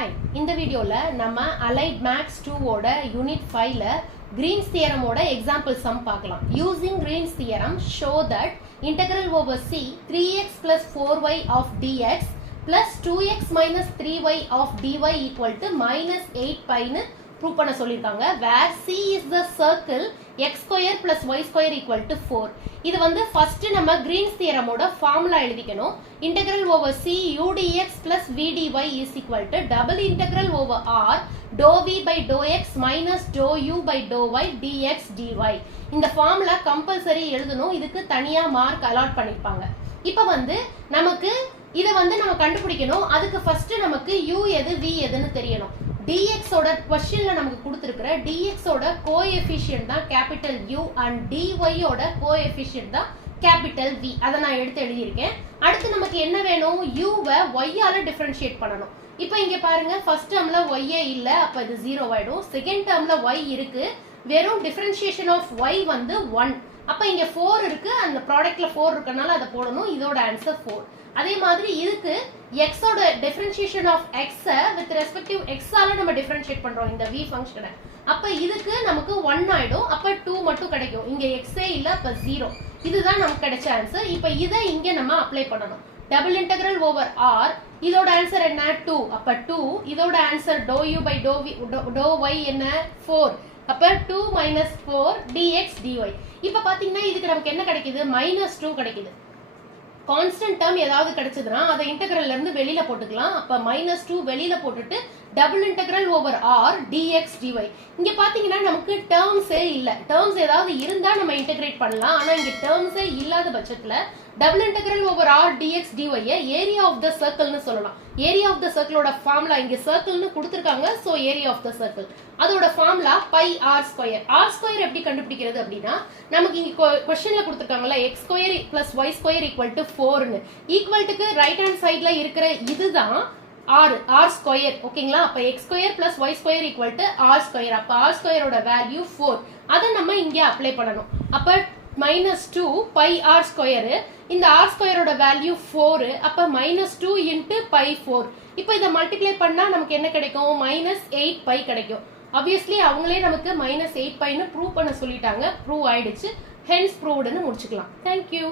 Hi, இந்த வீடியோவில் நம்ம அலைட் மேக்ஸ் 2 ஓட யூனிட் 5ல Green's theorem ஓட எக்ஸாம்பிள் சம் பார்க்கலாம். Using Green's theorem, show that integral over c 3x plus 4y of dx plus 2x minus 3y of dy equal to minus 8 pi னு prove பண்ண சொல்லியிருக்காங்க. where c is the circle x square plus y square equal to 4. இது வந்து first நம்ம Green's theorem ஓட formula எழுதிக்கணும். integral over c u dx plus v dy is equal to double integral over r dou v by dou x minus dou u by dou y dx dy. இந்த formula compulsory எழுதணும். இதுக்கு தனியா mark allot பண்ணிருப்பாங்க. இப்போ வந்து நமக்கு இதை வந்து நம்ம கண்டுபிடிக்கணும். அதுக்கு ஃபர்ஸ்ட் நமக்கு u எது v எதுன்னு தெரியணும். dx ஓட क्वेश्चनல நமக்கு கொடுத்திருக்கிற dx ஓட கோஎஃபிஷியன்ட் தான் கேபிட்டல் U and dy ஓட கோஎஃபிஷியன்ட் தான் கேபிட்டல் V. அதை நான் எடுத்து எழுதியிருக்கேன். அடுத்து நமக்கு என்ன வேணும்? u வை y ஆல டிஃபரன்ஷியேட் பண்ணணும். இப்போ இங்க பாருங்க, ஃபர்ஸ்ட் டேர்ம்ல y இல்ல, அப்ப இது 0 ஆயிடும். செகண்ட் டேர்ம்ல y இருக்கு, வெறும் டிஃபரன்ஷியேஷன் ஆஃப் y வந்து 1. அப்ப இங்க 4 இருக்கு, அந்த ப்ராடக்ட்ல 4 இருக்கனால அதை போடணும். இதோட ஆன்சர் 4. அதே மாதிரி இதுக்கு x ஓட differentiation of x with respective x ஆல நம்ம டிஃபரன்ஷியேட் பண்றோம் இந்த v ஃபங்க்ஷனை. அப்ப இதுக்கு நமக்கு 1 ஆயிடும். அப்ப 2 மட்டும் கிடைக்கும். இங்க x இல்ல, அப்ப 0. இதுதான் நமக்கு கிடைச்ச ஆன்சர். இப்ப இதை இங்க நம்ம அப்ளை பண்ணணும். டபுள் இன்டெகிரல் ஓவர் r, இதோட ஆன்சர் என்ன? 2. அப்ப 2. இதோட answer dou u by dou y என்ன? 4. அப்ப 2 minus 4 dx dy. இப்ப பாத்தீங்கன்னா இதுக்கு நமக்கு என்ன கிடைக்குது? -2 கிடைக்குது. கான்ஸ்டன்ட் டேர்ம் ஏதாவது கிடைச்சதுன்னா அதை இன்டெகிரல்ல இருந்து வெளியில போட்டுக்கலாம். அப்ப -2 வெளியில போட்டுட்டு double integral over r dx dy. இங்க பாத்தீங்கன்னா நமக்கு டேர்ம்ஸே இல்ல. டேர்ம்ஸ் ஏதாவது இருந்தா நம்ம இன்டெகிரேட் பண்ணலாம். ஆனா இங்க டேர்ம்ஸே இல்லாத பட்சத்துல double integral over r dx dy area of the சர்க்கிள்னு சொல்லலாம். ஏரியா ஆஃப் த சர்க்கிளோட ஃபார்முலா இங்க சர்க்கிள்னு கொடுத்திருக்காங்க. So area of the circle அதோட formula pi r square. r square எப்படி கண்டுபிடிக்கிறது அப்படின்னா, நமக்கு இங்க क्वेश्चनல கொடுத்திருக்காங்கல x square plus y square equal to 4 னு. ஈக்குவல்ட்டுக்கு ரைட் ஹேண்ட் சைடுல இருக்கிற இதுதான் r ஸ்கொயர். ஓகேங்களா? அப்ப x square plus y square equal to r square. அப்ப r ஸ்கொயரோட வேல்யூ 4. அதை நம்ம இங்க அப்ளை பண்ணணும். அப்ப -2 pi r ஸ்கொயர், இந்த r ஸ்கொயரோட வேல்யூ 4. அப்ப -2 into pi 4. இப்போ இதை மல்டிப்ளை பண்ணா நமக்கு என்ன கிடைக்கும்? -8 pi கிடைக்கும். ஆப்வியஸ்லி அவங்களே நமக்கு -8 pi னு ப்ரூவ் பண்ண சொல்லிட்டாங்க. ப்ரூவ் ஆயிடுச்சு. ஹென்ஸ் ப்ரூவ்டுன்னு முடிச்சுக்கலாம். தேங்க்யூ.